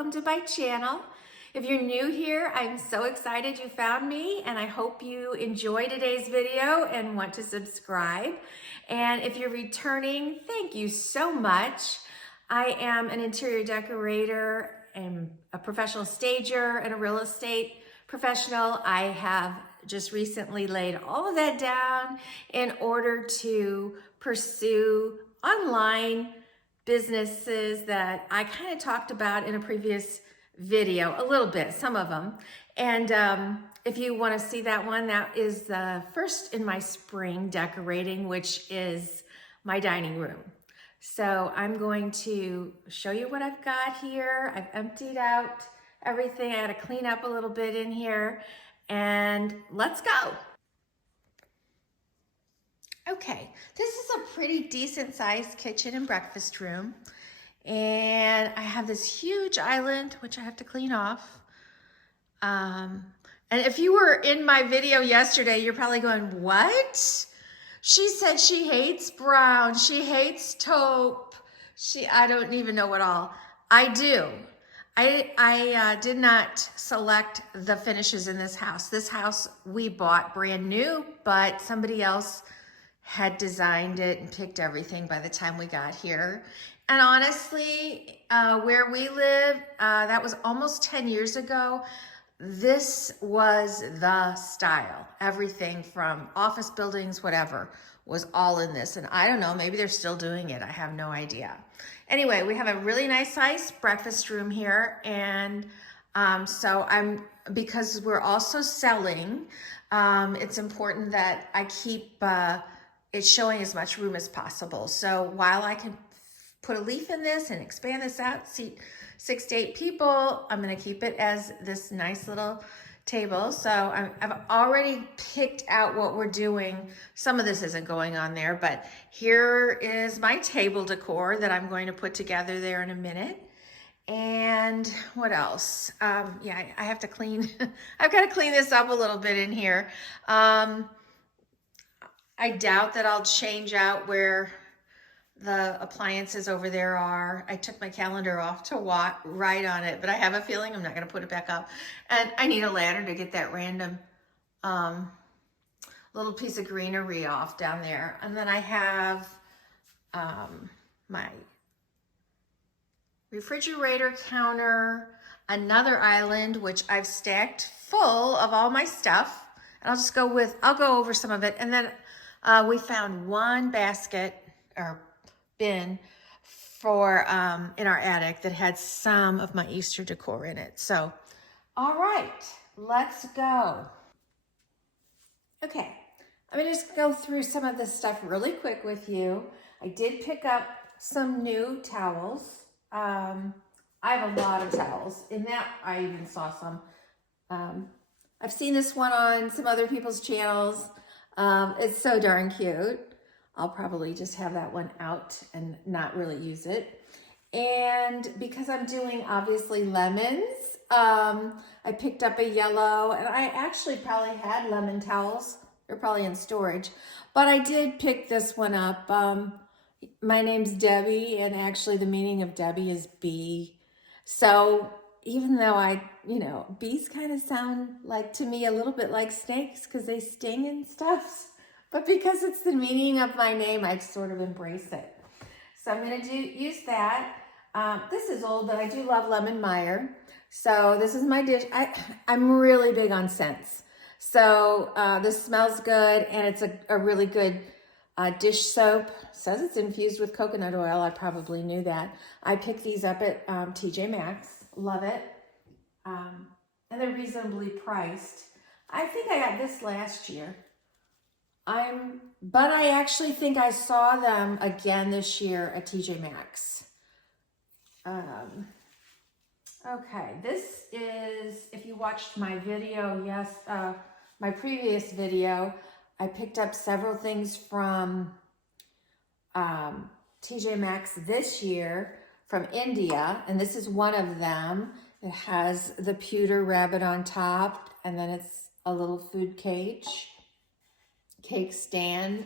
welcome to my channel. If you're new here, I'm so excited you found me, and I hope you enjoy today's video and want to subscribe. And if you're returning, thank you so much. I am an interior decorator and a professional stager and a real estate professional. I have just recently laid all of that down in order to pursue online businesses that I kind of talked about in a previous video, a little bit, some of them. And if you want to see that one, that is the first in my spring decorating, which is my dining room. So I'm going to show you what I've got here. I've emptied out everything. I had to clean up a little bit in here, and let's go. Okay, this is a pretty decent sized kitchen and breakfast room. And I have this huge island, which I have to clean off. And if you were in my video yesterday, you're probably going, what? She said she hates brown, she hates taupe, I don't even know what all. I do. I did not select the finishes in this house. This house we bought brand new, but somebody else had designed it and picked everything by the time we got here. And honestly, where we live, that was almost 10 years ago. This was the style. Everything from office buildings, whatever, was all in this. And I don't know, maybe they're still doing it. I have no idea. Anyway, we have a really nice sized breakfast room here. And because we're also selling, it's important that I keep it showing as much room as possible. So while I can put a leaf in this and expand this out, seat 6 to 8 people, I'm gonna keep it as this nice little table. So I've already picked out what we're doing. Some of this isn't going on there, but here is my table decor that I'm going to put together there in a minute. And what else? Yeah, I have to clean, I've got to clean this up a little bit in here. I doubt that I'll change out where the appliances over there are. I took my calendar off to write on it, but I have a feeling I'm not going to put it back up. And I need a ladder to get that random little piece of greenery off down there. And then I have my refrigerator counter, another island, which I've stacked full of all my stuff. And I'll go over some of it. And then we found one basket or bin for in our attic that had some of my Easter decor in it. So, all right, let's go. Okay, I'm gonna just go through some of this stuff really quick with you. I did pick up some new towels. I have a lot of towels. In that, I even saw some. I've seen this one on some other people's channels. It's so darn cute. I'll probably just have that one out and not really use it. And because I'm doing obviously lemons, I picked up a yellow, and I actually probably had lemon towels. They're probably in storage, but I did pick this one up. My name's Debbie, and actually the meaning of Debbie is bee. So even though bees kind of sound like to me a little bit like snakes because they sting and stuff. But because it's the meaning of my name, I sort of embrace it. So I'm going to use that. This is old, but I do love lemon mire. So this is my dish. I'm really big on scents. So this smells good, and it's a really good dish soap. It says it's infused with coconut oil. I probably knew that. I picked these up at TJ Maxx. Love it. And they're reasonably priced. I think I got this last year. But I actually think I saw them again this year at TJ Maxx. Okay, this is, if you watched my video, my previous video, I picked up several things from TJ Maxx this year from India, and this is one of them. It has the pewter rabbit on top, and then it's a little food cake stand.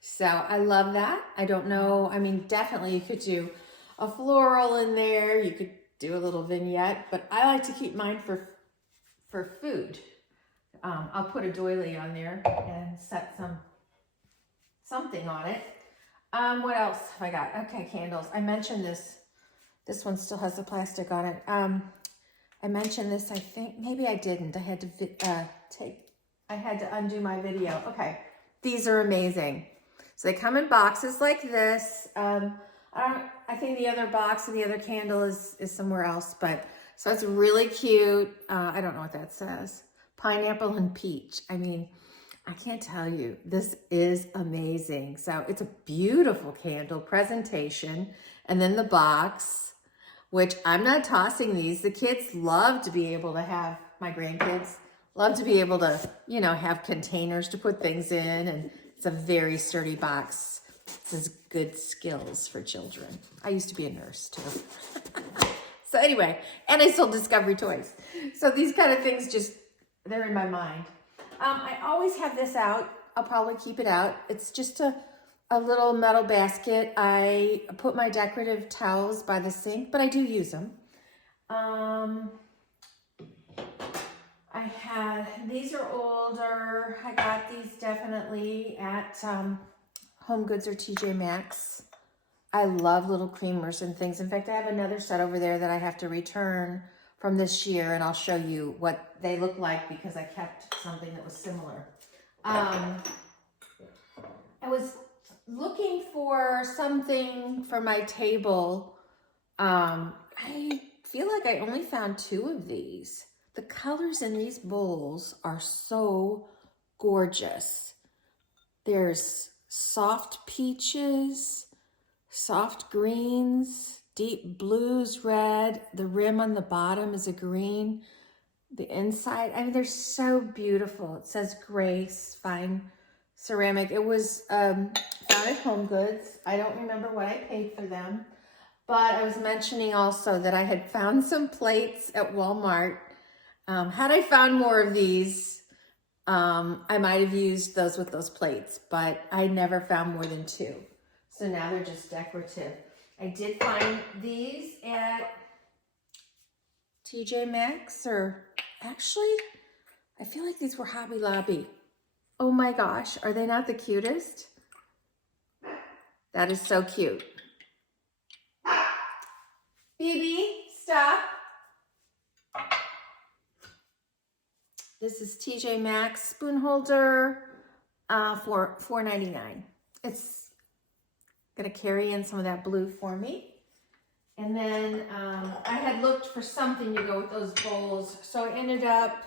So I love that. I don't know, I mean, definitely you could do a floral in there. You could do a little vignette, but I like to keep mine for food. I'll put a doily on there and set something on it. What else have I got? Okay, candles. I mentioned this. This one still has the plastic on it. I mentioned this, I think, maybe I didn't. I had to undo my video. Okay, these are amazing. So they come in boxes like this. I think the other box and the other candle is somewhere else, but so it's really cute. I don't know what that says. Pineapple and peach. I mean, I can't tell you, this is amazing. So it's a beautiful candle presentation. And then the box, which I'm not tossing these. The kids love to be able to have, my grandkids love to be able to, you know, have containers to put things in. And it's a very sturdy box. This is good skills for children. I used to be a nurse too. So anyway, and I sold Discovery toys. So these kind of things just, they're in my mind. I always have this out. I'll probably keep it out. It's just a little metal basket. I put my decorative towels by the sink, but I do use them. These are older. I got these definitely at Home Goods or TJ Maxx. I love little creamers and things. In fact, I have another set over there that I have to return from this year, and I'll show you what they look like because I kept something that was similar. I was looking for something for my table. I feel like I only found 2 of these. The colors in these bowls are so gorgeous. There's soft peaches, soft greens, deep blues, red. The rim on the bottom is a green. The inside, I mean, they're so beautiful. It says Grace Fine Ceramic. It was found at Home Goods. I don't remember what I paid for them, but I was mentioning also that I had found some plates at Walmart. Had I found more of these, I might have used those with those plates, but I never found more than 2. So now they're just decorative. I did find these at TJ Maxx, or actually, I feel like these were Hobby Lobby. Oh my gosh, are they not the cutest? That is so cute. BeBe, stop. This is TJ Maxx spoon holder for $4.99. It's gonna carry in some of that blue for me. And then I had looked for something to go with those bowls. So I ended up,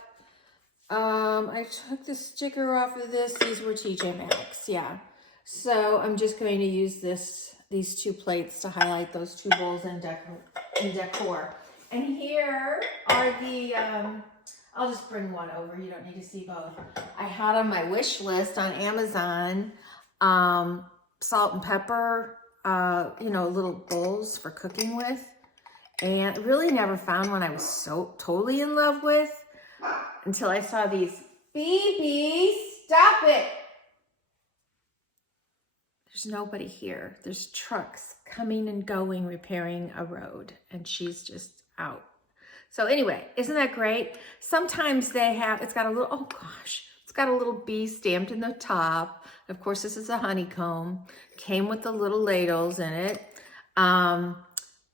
I took the sticker off of this. These were TJ Maxx, yeah. So I'm just going to use these 2 plates to highlight those 2 bowls in decor. And here are the, I'll just bring one over. You don't need to see both. I had on my wish list on Amazon, salt and pepper, you know, little bowls for cooking with, and really never found one I was so totally in love with until I saw these. BeBe, stop it. There's nobody here. There's trucks coming and going, repairing a road, and she's just out. So anyway, isn't that great? Sometimes they have, it's got a little, oh gosh, it's got a little bee stamped in the top. Of course, this is a honeycomb. Came with the little ladles in it.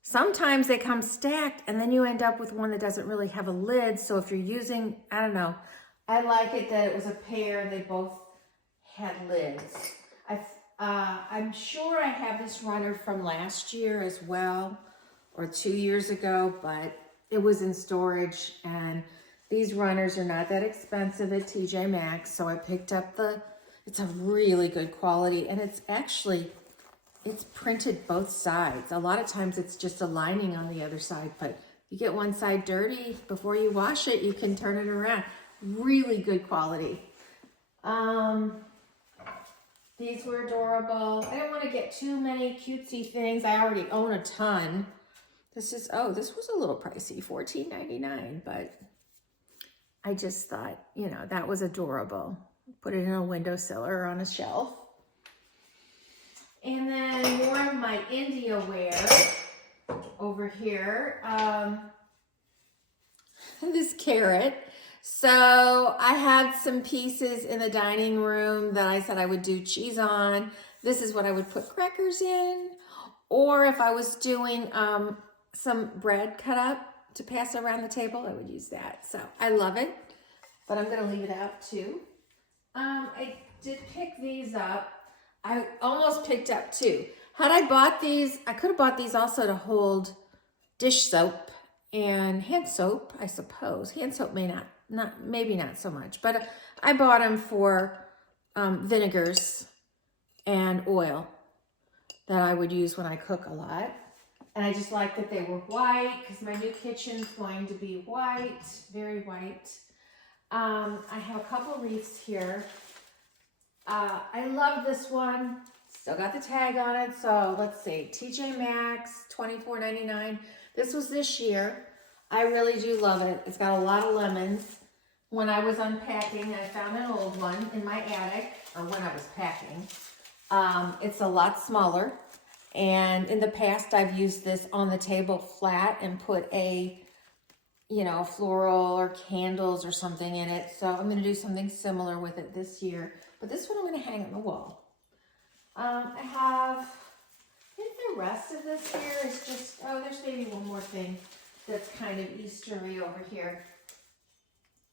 Sometimes they come stacked, and then you end up with one that doesn't really have a lid. So if you're using, I don't know, I like it that it was a pair. They both had lids. I'm sure I have this runner from last year as well, or 2 years ago, but it was in storage, and these runners are not that expensive at TJ Maxx. So I picked up it's a really good quality, and it's printed both sides. A lot of times it's just a lining on the other side, but you get one side dirty, before you wash it, you can turn it around. Really good quality. These were adorable. I don't want to get too many cutesy things. I already own a ton. This was a little pricey, $14.99, but I just thought, you know, that was adorable. Put it in a windowsill or on a shelf. And then more of my India wear. over here. This carrot. So I had some pieces in the dining room that I said I would do cheese on. This is what I would put crackers in. Or if I was doing some bread cut up to pass around the table, I would use that. So I love it, but I'm going to leave it out too. I did pick these up. I almost picked up two. Had I bought these, I could have bought these also to hold dish soap and hand soap, I suppose. Hand soap may maybe not so much, but I bought them for vinegars and oil that I would use when I cook a lot. And I just like that they were white because my new kitchen's going to be white, very white. I have a couple wreaths here. I love this one. Still got the tag on it. So let's see, TJ Maxx, $24.99. This was this year. I really do love it. It's got a lot of lemons. When I was unpacking, I found an old one in my attic, or when I was packing. It's a lot smaller. And in the past, I've used this on the table flat and put a, floral or candles or something in it. So I'm going to do something similar with it this year. But this one I'm going to hang on the wall. I think the rest of this here is just, there's maybe one more thing that's kind of Eastery over here.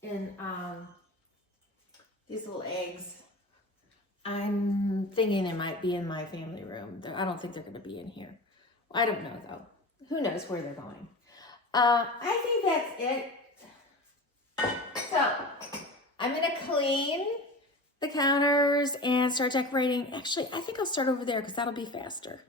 In these little eggs. I'm thinking they might be in my family room. I don't think they're going to be in here. I don't know, though. Who knows where they're going? I think that's it. So, I'm going to clean the counters and start decorating. Actually, I think I'll start over there because that'll be faster.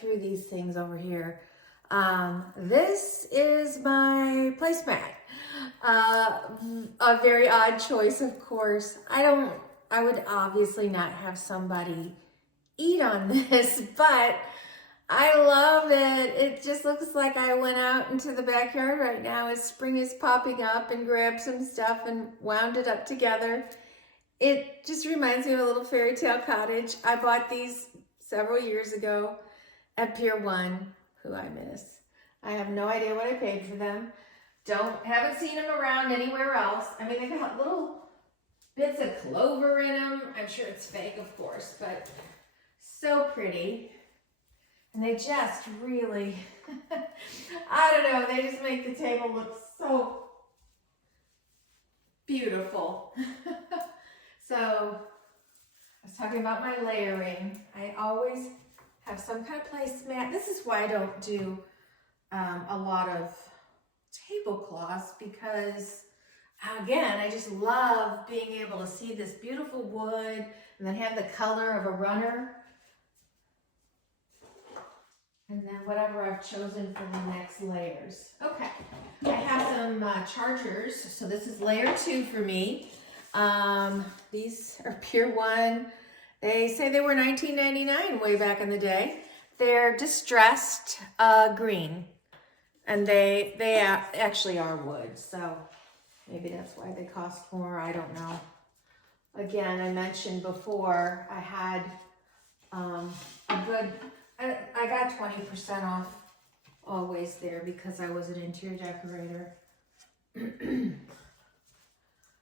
Through these things over here. This is my placemat. A very odd choice, of course. I would obviously not have somebody eat on this, but I love it. It just looks like I went out into the backyard right now as spring is popping up and grabbed some stuff and wound it up together. It just reminds me of a little fairy tale cottage. I bought these several years ago at Pier 1, who I miss. I have no idea what I paid for them. Haven't seen them around anywhere else. I mean, they got little bits of clover in them. I'm sure it's fake, of course, but so pretty. And they just really, I don't know, they just make the table look so beautiful. So, I was talking about my layering. I always have some kind of placemat. This is why I don't do a lot of tablecloths, because again, I just love being able to see this beautiful wood and then have the color of a runner. And then whatever I've chosen for the next layers. Okay, I have some chargers. So this is layer 2 for me. These are Pier 1. They say they were $19.99 way back in the day. They're distressed green, and they actually are wood, so maybe that's why they cost more. I don't know. again, I mentioned before, I had a good, I got 20% off always there because I was an interior decorator.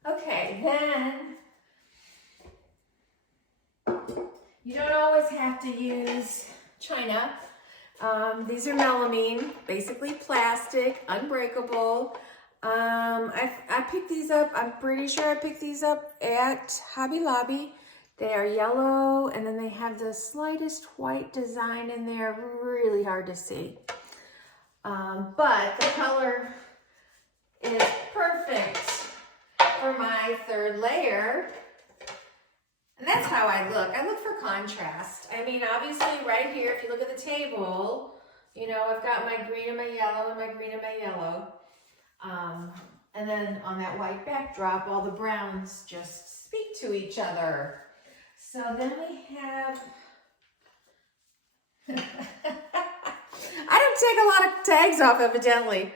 Okay, then you don't always have to use china. These are melamine, basically plastic, unbreakable. I picked these up, I'm pretty sure I picked these up at Hobby Lobby. They are yellow, and then they have the slightest white design in there, really hard to see. But the color is perfect for my third layer. And that's how I look. I look for contrast. I mean, obviously right here, if you look at the table, you know, I've got my green and my yellow and my green and my yellow. And then on that white backdrop, all the browns just speak to each other. So then we have, I don't take a lot of tags off evidently,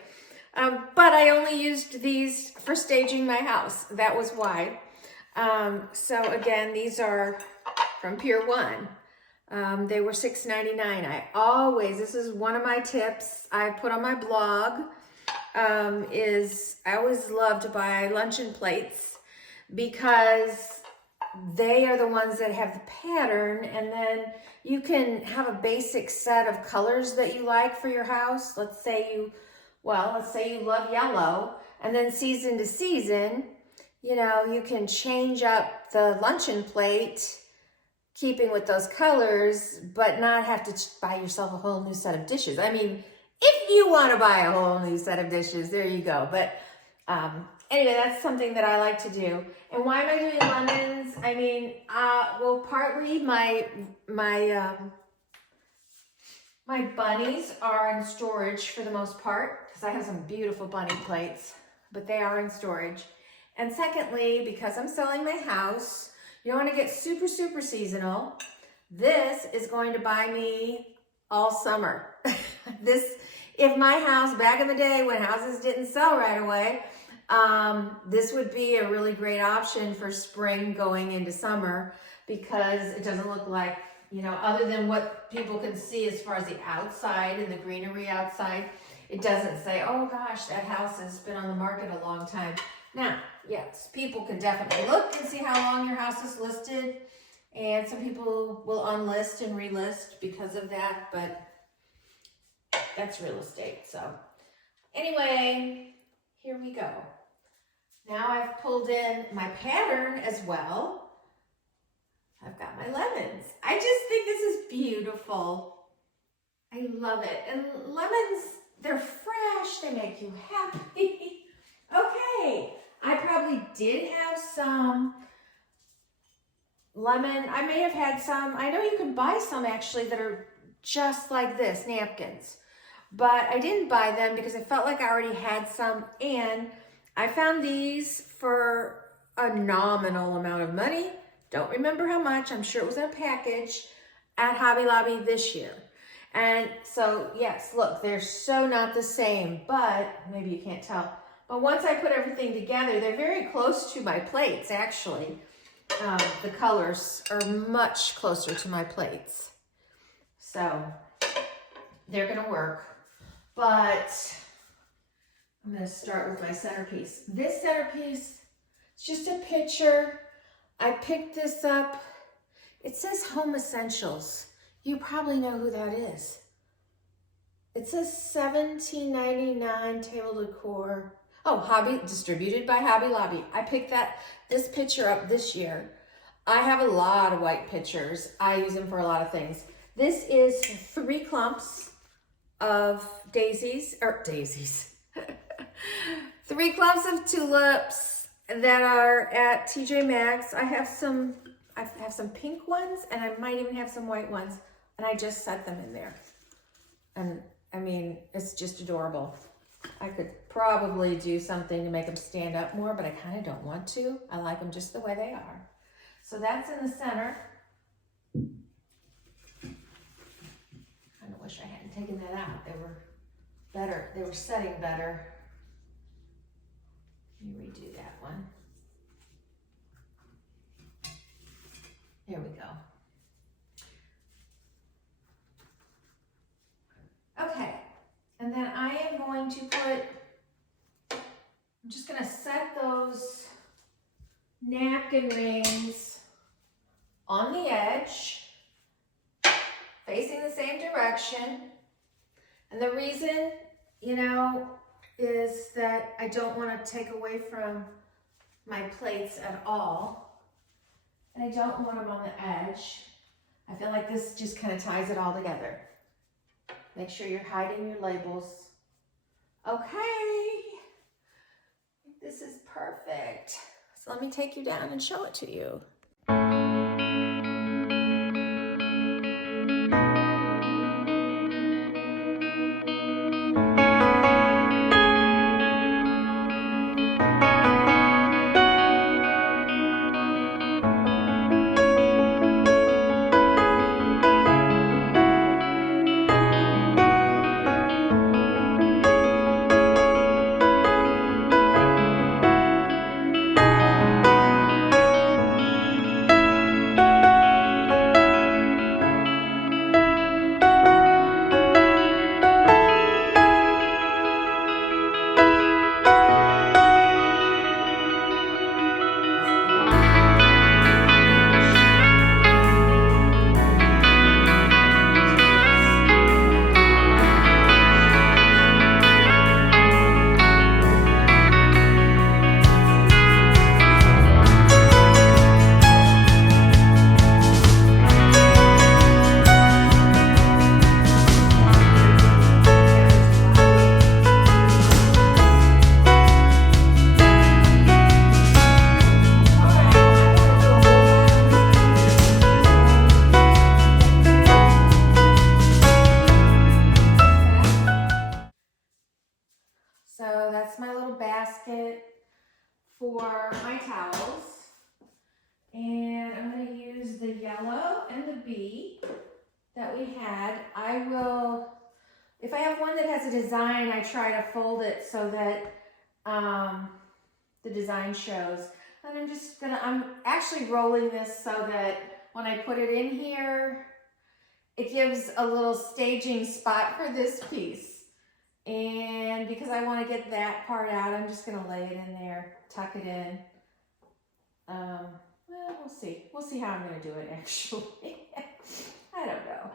but I only used these for staging my house. That was why. So again, these are from Pier 1. They were $6.99. I always, this is one of my tips I put on my blog, is I always love to buy luncheon plates because they are the ones that have the pattern, and then you can have a basic set of colors that you like for your house. Let's say you love yellow, and then season to season, you know, you can change up the luncheon plate, keeping with those colors, but not have to buy yourself a whole new set of dishes. I mean, if you want to buy a whole new set of dishes, there you go. But anyway, that's something that I like to do. And why am I doing lemons? I mean, well, partly my bunnies are in storage for the most part, because I have some beautiful bunny plates, but they are in storage. And secondly, because I'm selling my house, you don't want to get super, super seasonal. This is going to buy me all summer. If my house, back in the day when houses didn't sell right away, this would be a really great option for spring going into summer, because it doesn't look like, you know, other than what people can see as far as the outside and the greenery outside, it doesn't say, oh gosh, that house has been on the market a long time. Now, yes, people can definitely look and see how long your house is listed, and some people will unlist and relist because of that, but that's real estate. So anyway, here we go. Now I've pulled in my pattern as well. I've got my lemons. I just think this is beautiful. I love it. And lemons, they're fresh. They make you happy. Okay. I probably did have some lemon. I may have had some. I know you can buy some actually that are just like this, napkins. But I didn't buy them because I felt like I already had some. And I found these for a nominal amount of money. Don't remember how much. I'm sure it was in a package at Hobby Lobby this year. And so, yes, look, they're so not the same, but maybe you can't tell. But once I put everything together, they're very close to my plates, actually. The colors are much closer to my plates. So they're going to work. But I'm going to start with my centerpiece. This centerpiece, it's just a picture. I picked this up. It says Home Essentials. You probably know who that is. It says $17.99 table decor. Oh, distributed by Hobby Lobby. I picked this picture up this year. I have a lot of white pictures. I use them for a lot of things. This is 3 clumps of daisies. 3 clumps of tulips that are at TJ Maxx. I have some pink ones, and I might even have some white ones, and I just set them in there. And I mean, it's just adorable. I could probably do something to make them stand up more, but I kind of don't want to. I like them just the way they are. So that's in the center. I kind of wish I hadn't taken that out. They were better. They were setting better. Let me redo that one. going to I'm just going to set those napkin rings on the edge, facing the same direction. And the reason, you know, is that I don't want to take away from my plates at all. And I don't want them on the edge. I feel like this just kind of ties it all together. Make sure you're hiding your labels. Okay, this is perfect. So let me take you down and show it to you. So that's my little basket for my towels. And I'm going to use the yellow and the B that we had. I will, if I have one that has a design, I try to fold it so that the design shows. And I'm actually rolling this so that when I put it in here, it gives a little staging spot for this piece. And because I want to get that part out, I'm just going to lay it in there, tuck it in. Well, we'll see. We'll see how I'm going to do it, actually. I don't know.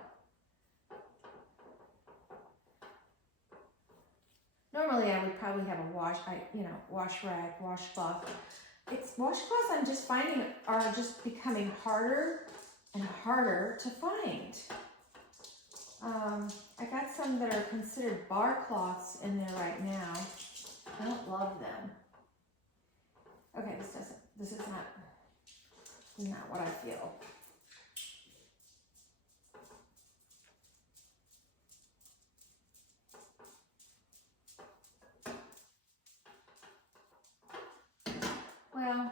Normally, I would probably have a wash rag, washcloth. Washcloths I'm just finding are just becoming harder and harder to find. I got some that are considered bar cloths in there right now. I don't love them. Okay, this is not what I feel. Well,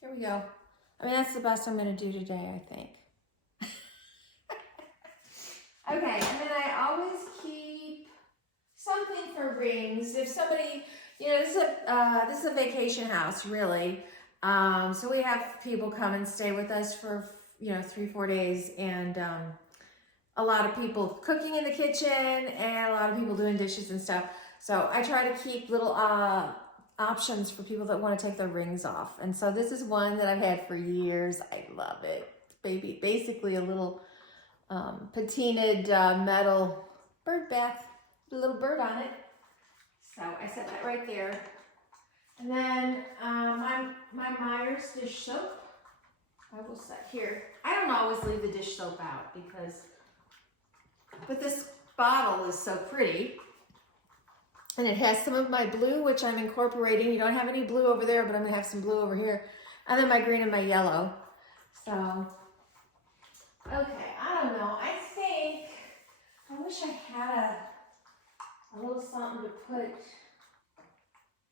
here we go. I mean, that's the best I'm going to do today, I think. Okay, and then I always keep something for rings. If somebody, you know, this is a vacation house, really. So we have people come and stay with us for, 3-4 days, and a lot of people cooking in the kitchen and a lot of people doing dishes and stuff. So I try to keep little options for people that want to take their rings off. And so this is one that I've had for years. I love it. It's basically a little patinaed metal bird bath, a little bird on it. So I set that right there. And then my Myers dish soap, I will set here. I don't always leave the dish soap out but this bottle is so pretty. And it has some of my blue, which I'm incorporating. You don't have any blue over there, but I'm gonna have some blue over here. And then my green and my yellow. So, okay, I don't know. I wish I had a little something to put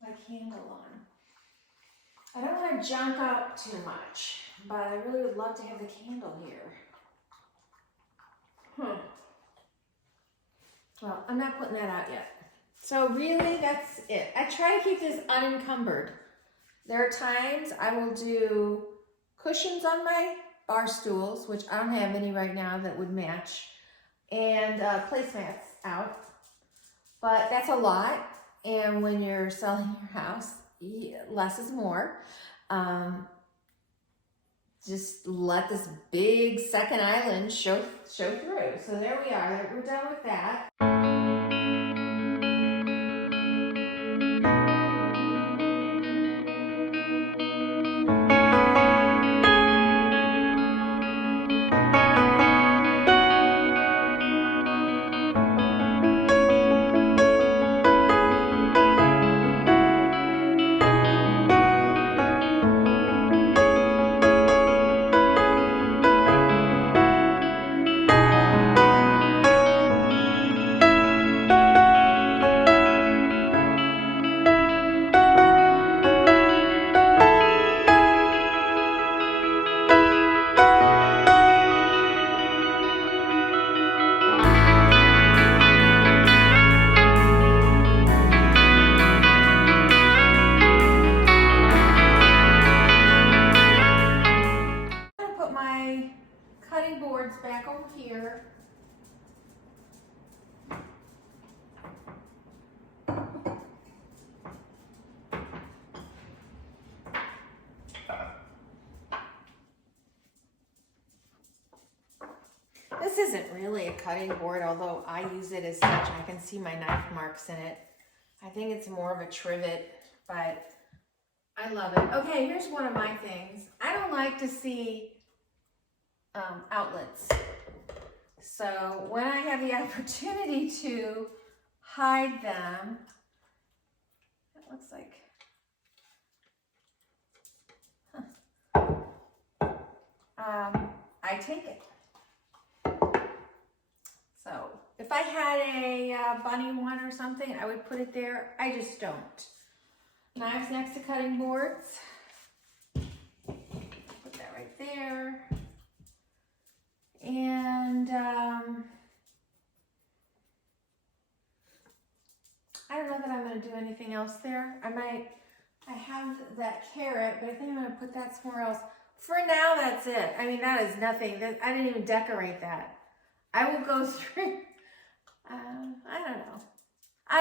my candle on. I don't want to junk up too much, but I really would love to have the candle here. Well, I'm not putting that out yet. So really, that's it. I try to keep this unencumbered. There are times I will do cushions on my bar stools, which I don't have any right now that would match. and placemats out. But that's a lot. And when you're selling your house, less is more. Just let this big second island show through. So there we are. We're done with that. Back over here. This isn't really a cutting board, although I use it as such. I can see my knife marks in it. I think it's more of a trivet, but I love it. Okay, here's one of my things. I don't like to see outlets. So when I have the opportunity to hide them, it looks like, I take it. So if I had a bunny one or something, I would put it there. I just don't. Knives next to cutting boards. Put that right there. And I don't know that I'm going to do anything else there. I have that carrot, but I think I'm going to put that somewhere else. For now, that's it. I mean, that is nothing. I didn't even decorate that. I will go through, I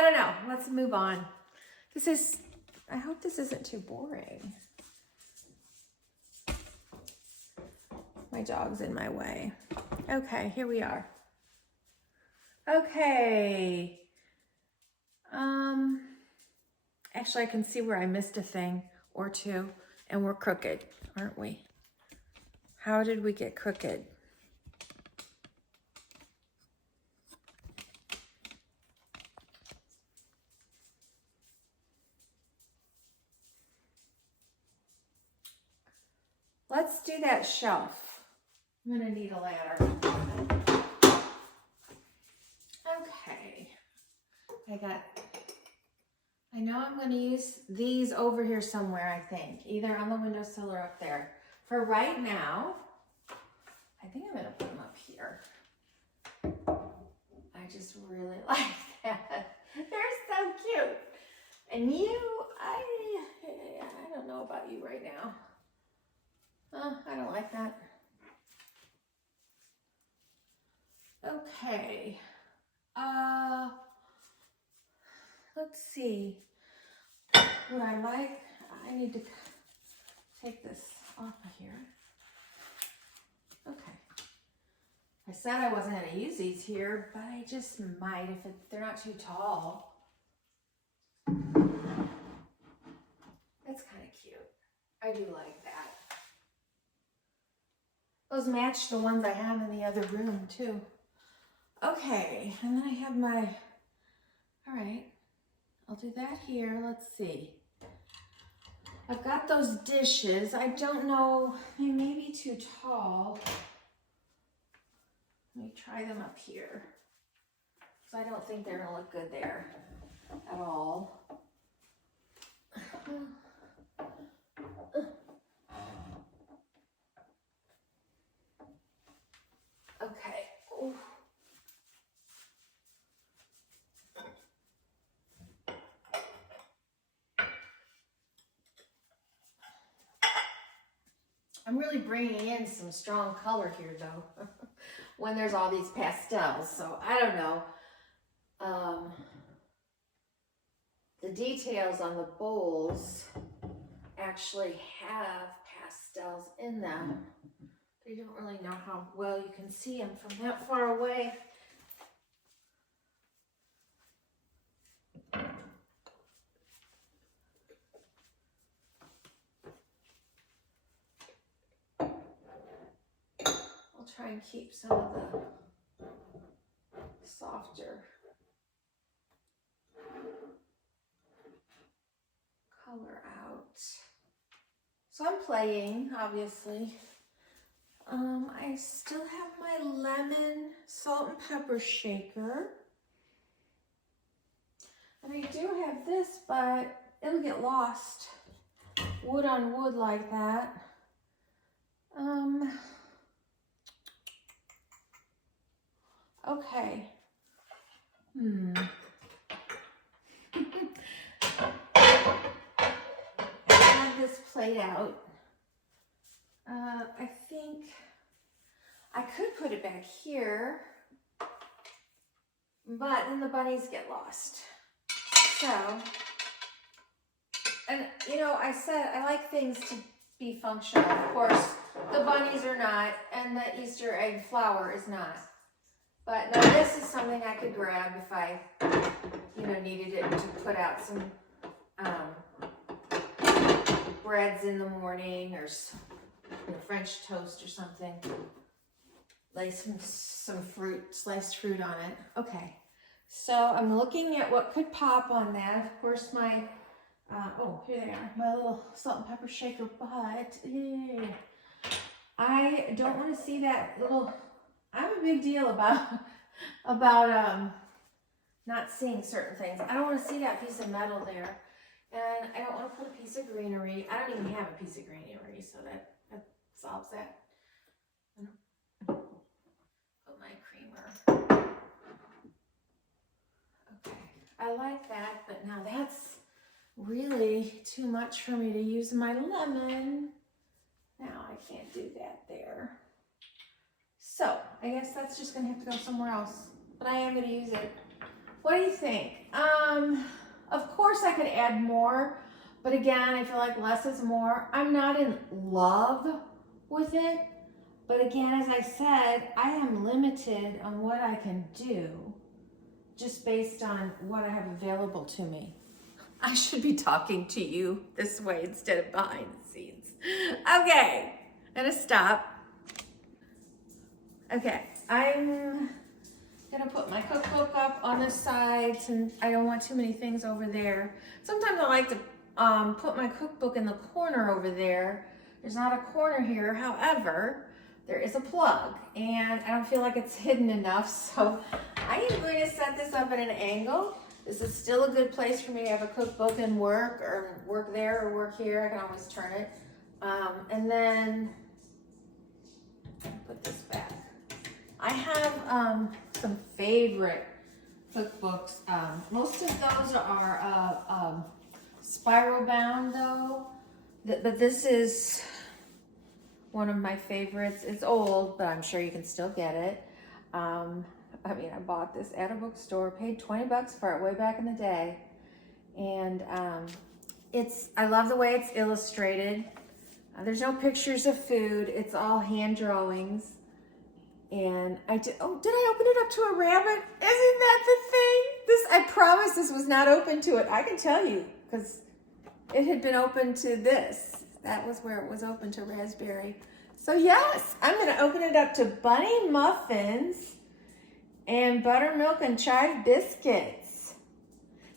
don't know. Let's move on. I hope this isn't too boring. My dog's in my way. Okay, here we are. Okay. Actually, I can see where I missed a thing or two, and we're crooked, aren't we? How did we get crooked? Let's do that shelf. I'm gonna need a ladder. Okay. I know I'm gonna use these over here somewhere, I think. Either on the windowsill or up there. For right now, I think I'm gonna put them up here. I just really like that. They're so cute. And you, I don't know about you right now. I don't like that. Okay. Let's see. What I like, I need to take this off of here. Okay. I said I wasn't going to use these here, but I just might if they're not too tall. That's kind of cute. I do like that. Those match the ones I have in the other room too. Okay, and then I have my, all right, I'll do that here. Let's see. I've got those dishes. I don't know, they may be too tall. Let me try them up here. So I don't think they're gonna look good there at all. Okay. Ooh. I'm really bringing in some strong color here though. when there's all these pastels. So I don't know. The details on the bowls actually have pastels in them. You don't really know how well you can see them from that far away. I'll try and keep some of the softer color out. So I'm playing, obviously. I still have my lemon salt and pepper shaker. And I do have this, but it'll get lost. Wood on wood like that. Okay. I have this played out. I think I could put it back here, but then the bunnies get lost. So, and you know, I said I like things to be functional. Of course, the bunnies are not, and the Easter egg flower is not. But now this is something I could grab if I, you know, needed it to put out some breads in the morning, or French toast or something. Lay some fruit, sliced fruit on it. Okay, so I'm looking at what could pop on that. Of course, my oh, here they are, my little salt and pepper shaker. But I don't want to see that little. I'm a big deal about not seeing certain things. I don't want to see that piece of metal there, and I don't want to put a piece of greenery. I don't even have a piece of greenery, so that solves that. Put my creamer. Okay, I like that, but now that's really too much for me to use my lemon. Now I can't do that there. So I guess that's just gonna have to go somewhere else, but I am gonna use it. What do you think? Of course I could add more, but again, I feel like less is more. I'm not in love with it, but again, as I said, I am limited on what I can do just based on what I have available to me. I should be talking to you this way instead of behind the scenes. Okay, I'm gonna stop. Okay, I'm gonna put my cookbook up on the sides, and I don't want too many things over there. Sometimes I like to put my cookbook in the corner over there. There's not a corner here, however, there is a plug, and I don't feel like it's hidden enough, so I am going to set this up at an angle. This is still a good place for me to have a cookbook and work, or work there or work here. I can always turn it. And then put this back. I have some favorite cookbooks. Most of those are spiral bound though, but this is one of my favorites. It's old, but I'm sure you can still get it. I mean, I bought this at a bookstore, paid 20 bucks for it way back in the day. And I love the way it's illustrated. There's no pictures of food. It's all hand drawings. And did I open it up to a rabbit? Isn't that the thing? I promise this was not open to it. I can tell you, because it had been open to this. That was where it was open to raspberry. So yes, I'm gonna open it up to bunny muffins and buttermilk and chive biscuits.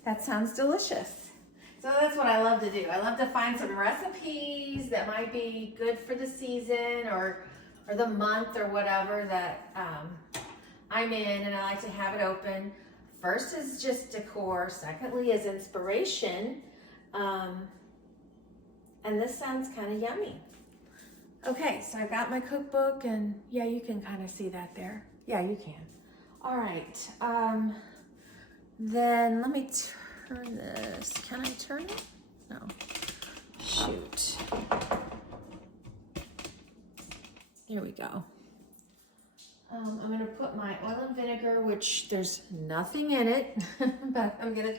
That sounds delicious. So that's what I love to do. I love to find some recipes that might be good for the season or the month or whatever that I'm in, and I like to have it open. First is just decor, secondly is inspiration, and this sounds kind of yummy. Okay, so I got my cookbook, and yeah, you can kind of see that there. Yeah, you can. All right, then let me turn this. Can I turn it? No. Shoot. Here we go. I'm gonna put my oil and vinegar, which there's nothing in it, but I'm gonna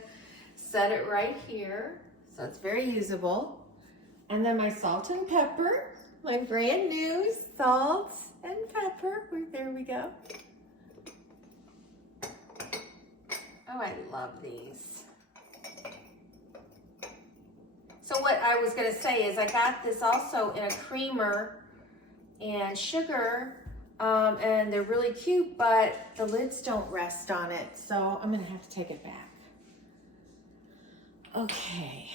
set it right here. So it's very usable. And then my salt and pepper, my brand new salt and pepper. There we go. Oh, I love these. So what I was gonna say is I got this also in a creamer and sugar, and they're really cute, but the lids don't rest on it. So I'm gonna have to take it back. Okay,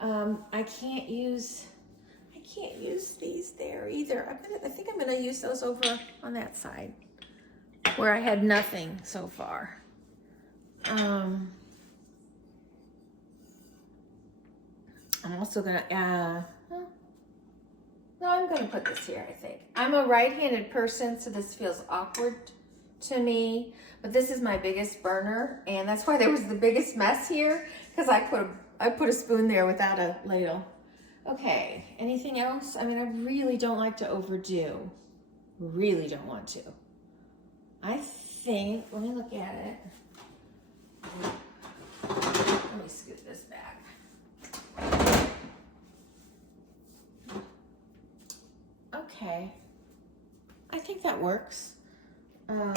I can't use these there either. I think I'm gonna use those over on that side where I had nothing so far. I'm also gonna, no, I'm gonna put this here, I think. I'm a right-handed person, so this feels awkward to me, but this is my biggest burner, and that's why there was the biggest mess here, because I put a spoon there without a ladle. Okay, anything else? I mean, I really don't like to overdo. Really don't want to. I think, let me look at it. Let me scoot this back. Okay, I think that works. I'm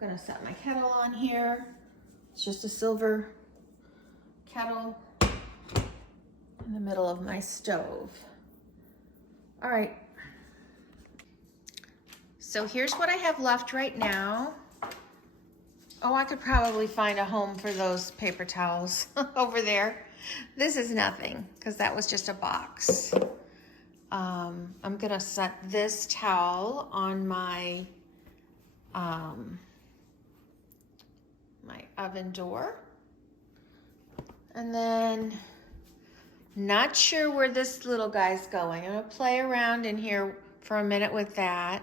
gonna set my kettle on here. It's just a silver kettle in the middle of my stove. All right, so here's what I have left right now. Oh, I could probably find a home for those paper towels over there. This is nothing, because that was just a box. I'm gonna set this towel on my my oven door. And then, not sure where this little guy's going. I'm gonna play around in here for a minute with that.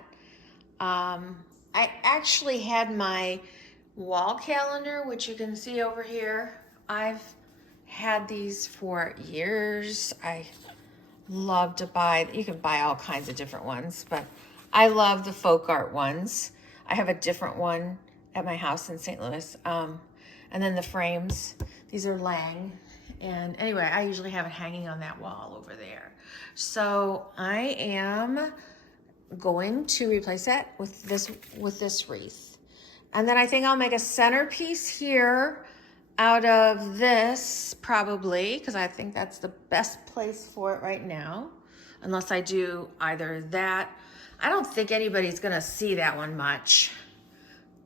I actually had my wall calendar, which you can see over here. I've had these for years. I love to buy, you can buy all kinds of different ones, but I love the folk art ones. I have a different one at my house in St. Louis. And then the frames, these are Lang. And anyway, I usually have it hanging on that wall over there. So I am going to replace that with this wreath. And then I think I'll make a centerpiece here out of this, probably, because I think that's the best place for it right now, unless I do either that. I don't think anybody's gonna see that one much,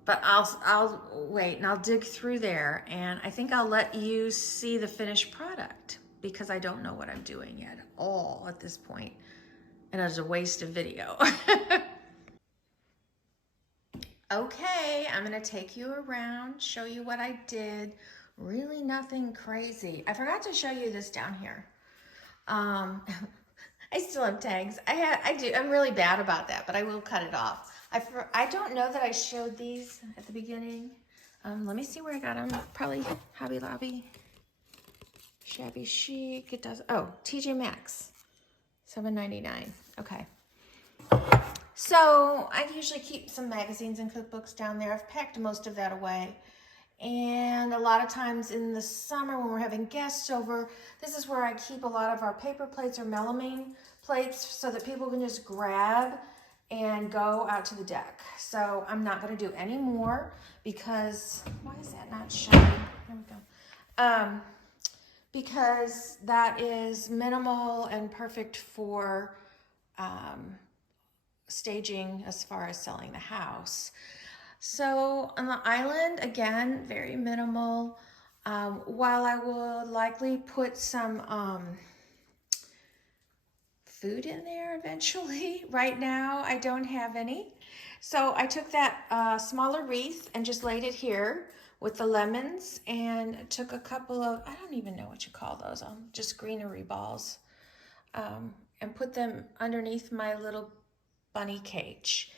but I'll wait and I'll dig through there, and I think I'll let you see the finished product, because I don't know what I'm doing yet at all at this point, and it's a waste of video. Okay, I'm gonna take you around, show you what I did. Really nothing crazy. I forgot to show you this down here. I still have tags. I'm really bad about that, but I will cut it off. I don't know that I showed these at the beginning. Let me see where I got them. Probably Hobby Lobby, Shabby Chic. It does. Oh, TJ Maxx, $7.99. Okay. So I usually keep some magazines and cookbooks down there. I've packed most of that away. And a lot of times in the summer when we're having guests over, this is where I keep a lot of our paper plates or melamine plates so that people can just grab and go out to the deck. So I'm not going to do any more because, why is that not showing? There we go. Because that is minimal and perfect for staging as far as selling the house. So on the island, again, very minimal. While I will likely put some food in there eventually, right now I don't have any. So I took that smaller wreath and just laid it here with the lemons, and took a couple of, I don't even know what you call those, just greenery balls, and put them underneath my little bunny cage.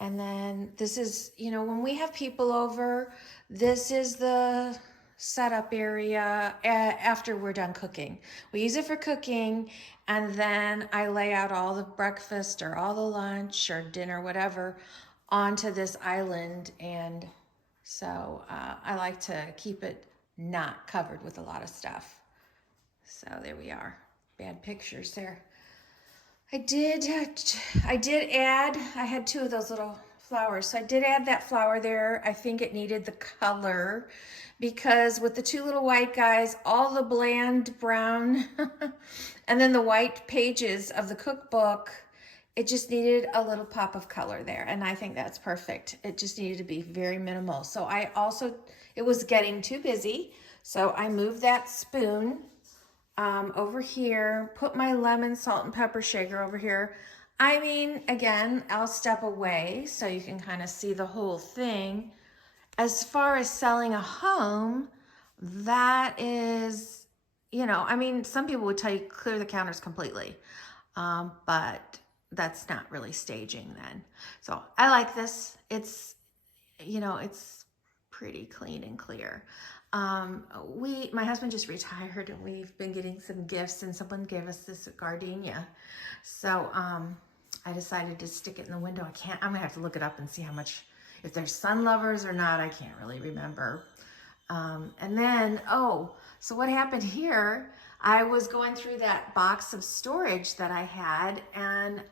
And then this is, you know, when we have people over, this is the setup area after we're done cooking. We use it for cooking, and then I lay out all the breakfast or all the lunch or dinner, whatever, onto this island, and so I like to keep it not covered with a lot of stuff. So there we are. Bad pictures there. I did add, I had 2 of those little flowers. So I did add that flower there. I think it needed the color because with the 2 little white guys, all the bland brown and then the white pages of the cookbook, it just needed a little pop of color there. And I think that's perfect. It just needed to be very minimal. So it was getting too busy. So I moved that spoon over here, put my lemon, salt, and pepper shaker over here. I mean, again, I'll step away so you can kind of see the whole thing. As far as selling a home, that is, I mean, some people would tell you clear the counters completely, but that's not really staging then. So I like this. It's, it's pretty clean and clear. My husband just retired and we've been getting some gifts, and someone gave us this gardenia. So, I decided to stick it in the window. I'm gonna have to look it up and see how much, if they're sun lovers or not, I can't really remember. And then, so what happened here, I was going through that box of storage that I had, and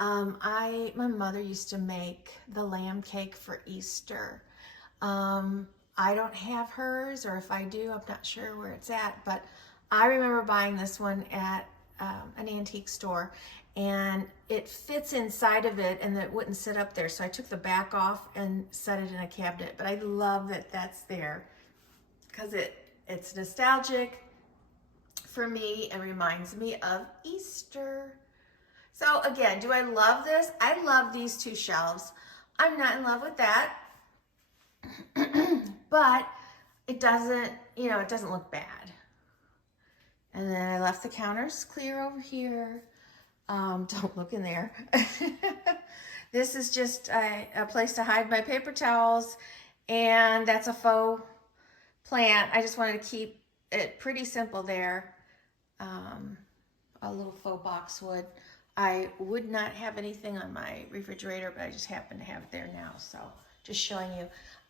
my mother used to make the lamb cake for Easter. I don't have hers, or if I do, I'm not sure where it's at, but I remember buying this one at an antique store, and it fits inside of it and it wouldn't sit up there. So I took the back off and set it in a cabinet, but I love that that's there because it's nostalgic for me and reminds me of Easter. So again, do I love this? I love these 2 shelves. I'm not in love with that. But it doesn't, it doesn't look bad. And then I left the counters clear over here. Don't look in there. This is just a place to hide my paper towels, and that's a faux plant. I just wanted to keep it pretty simple there. A little faux boxwood. I would not have anything on my refrigerator, but I just happen to have it there now. So just showing you.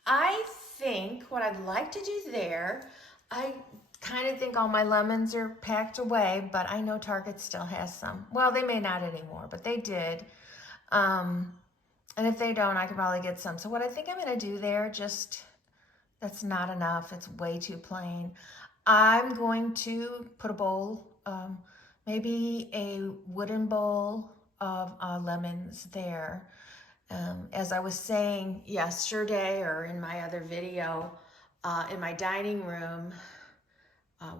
I think what I'd like to do there, I kind of think all my lemons are packed away, but I know Target still has some. Well, they may not anymore, but they did. And if they don't, I could probably get some. So what I think I'm going to do there, that's not enough. It's way too plain. I'm going to put a bowl, maybe a wooden bowl of lemons there. As I was saying yesterday or in my other video, in my dining room,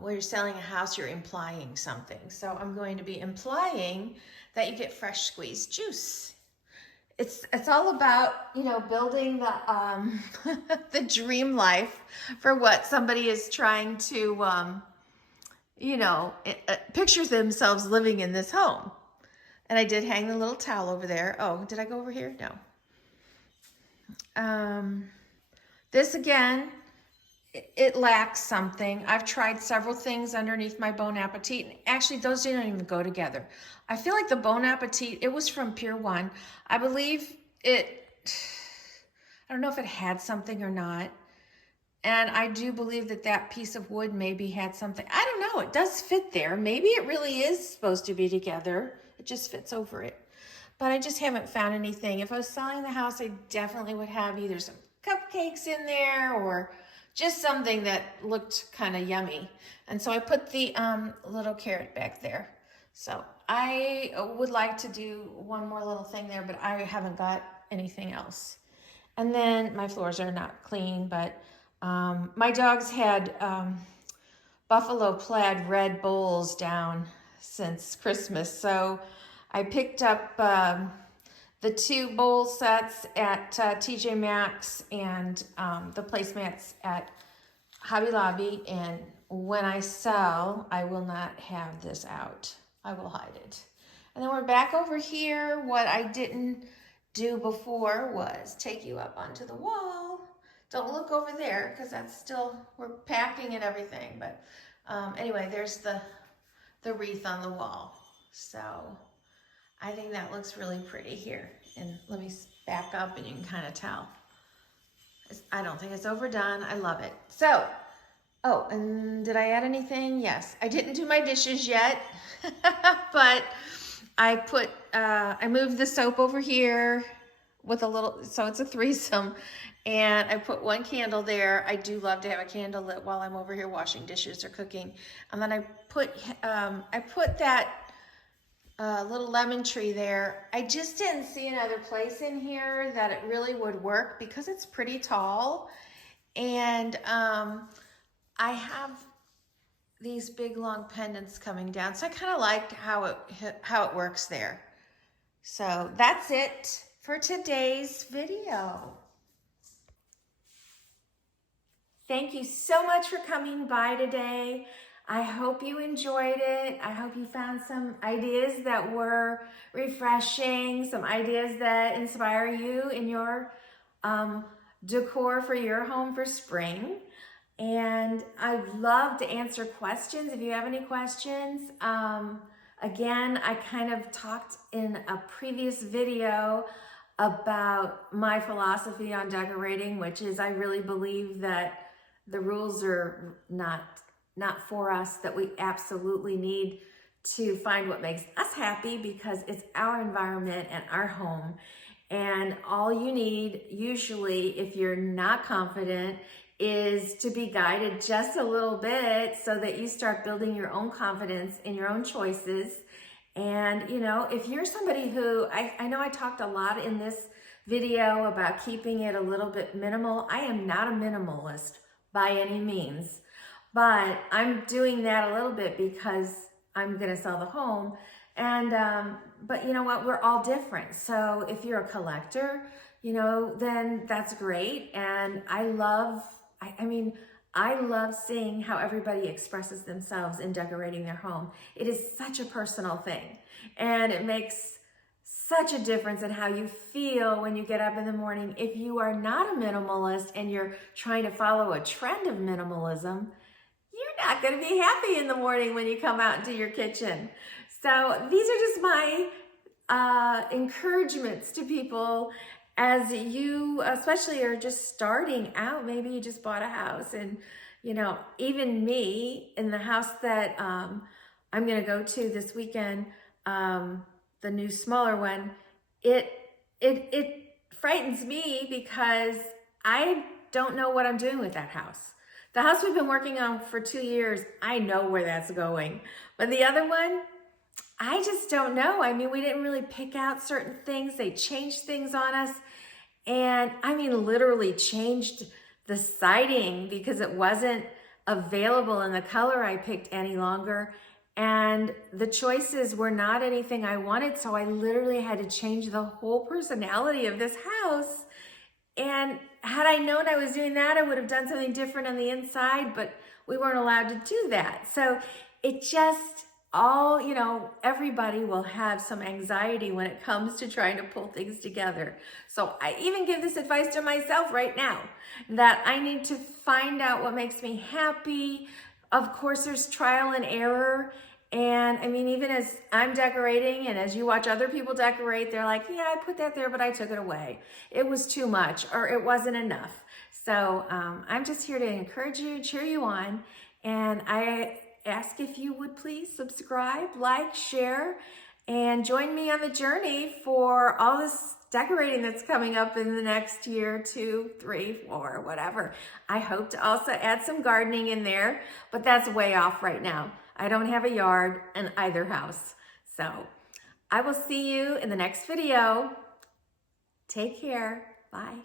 when you're selling a house, you're implying something. So I'm going to be implying that you get fresh squeezed juice. It's all about, building the the dream life for what somebody is trying to, picture themselves living in this home. And I did hang the little towel over there. Oh, did I go over here? No. This again, it lacks something. I've tried several things underneath my Bon Appetit. Actually, those didn't even go together. I feel like the Bon Appetit, it was from Pier 1. I believe I don't know if it had something or not. And I do believe that piece of wood maybe had something. I don't know. It does fit there. Maybe it really is supposed to be together. It just fits over it. But I just haven't found anything. If I was selling the house, I definitely would have either some cupcakes in there or just something that looked kind of yummy. And so I put the little carrot back there. So I would like to do one more little thing there, but I haven't got anything else. And then my floors are not clean, but my dogs had buffalo plaid red bowls down since Christmas. So I picked up the 2 bowl sets at TJ Maxx and the placemats at Hobby Lobby. And when I sell, I will not have this out. I will hide it. And then we're back over here. What I didn't do before was take you up onto the wall. Don't look over there because that's still, we're packing and everything. But anyway, there's the wreath on the wall. So I think that looks really pretty here. And let me back up and you can kind of tell. I don't think it's overdone. I love it. So, oh, and did I add anything? Yes, I didn't do my dishes yet, but I moved the soap over here with a little, so it's a threesome, and I put one candle there. I do love to have a candle lit while I'm over here washing dishes or cooking. And then I put that little lemon tree there. I just didn't see another place in here that it really would work because it's pretty tall. And I have these big long pendants coming down. So I kind of liked how it works there. So that's it for today's video. Thank you so much for coming by today. I hope you enjoyed it. I hope you found some ideas that were refreshing, some ideas that inspire you in your decor for your home for spring. And I'd love to answer questions if you have any questions. Again, I kind of talked in a previous video about my philosophy on decorating, which is I really believe that the rules are not for us, that we absolutely need to find what makes us happy because it's our environment and our home. And all you need, usually, if you're not confident, is to be guided just a little bit so that you start building your own confidence in your own choices. And, you know, if you're somebody who, I know I talked a lot in this video about keeping it a little bit minimal. I am not a minimalist by any means, but I'm doing that a little bit because I'm going to sell the home. And, but you know what, we're all different. So if you're a collector, you know, then that's great. And I love seeing how everybody expresses themselves in decorating their home. It is such a personal thing. And it makes such a difference in how you feel when you get up in the morning. If you are not a minimalist and you're trying to follow a trend of minimalism, you're not going to be happy in the morning when you come out into your kitchen. So these are just my encouragements to people as you especially are just starting out. Maybe you just bought a house, and you know, even me in the house that I'm going to go to this weekend, the new smaller one, it frightens me because I don't know what I'm doing with that house. The house we've been working on for 2 years, I know where that's going. But the other one, I just don't know. I mean, we didn't really pick out certain things. They changed things on us. And I mean, literally changed the siding because it wasn't available in the color I picked any longer. And the choices were not anything I wanted. So I literally had to change the whole personality of this house. And had I known I was doing that, I would have done something different on the inside, but we weren't allowed to do that. So it just all, you know, everybody will have some anxiety when it comes to trying to pull things together. So I even give this advice to myself right now, that I need to find out what makes me happy. Of course, there's trial and error. And I mean, even as I'm decorating and as you watch other people decorate, they're like, yeah, I put that there, but I took it away. It was too much, or it wasn't enough. So I'm just here to encourage you, cheer you on. And I ask if you would please subscribe, like, share, and join me on the journey for all this decorating that's coming up in the next year, 2, 3, 4, whatever. I hope to also add some gardening in there, but that's way off right now. I don't have a yard in either house. So I will see you in the next video. Take care. Bye.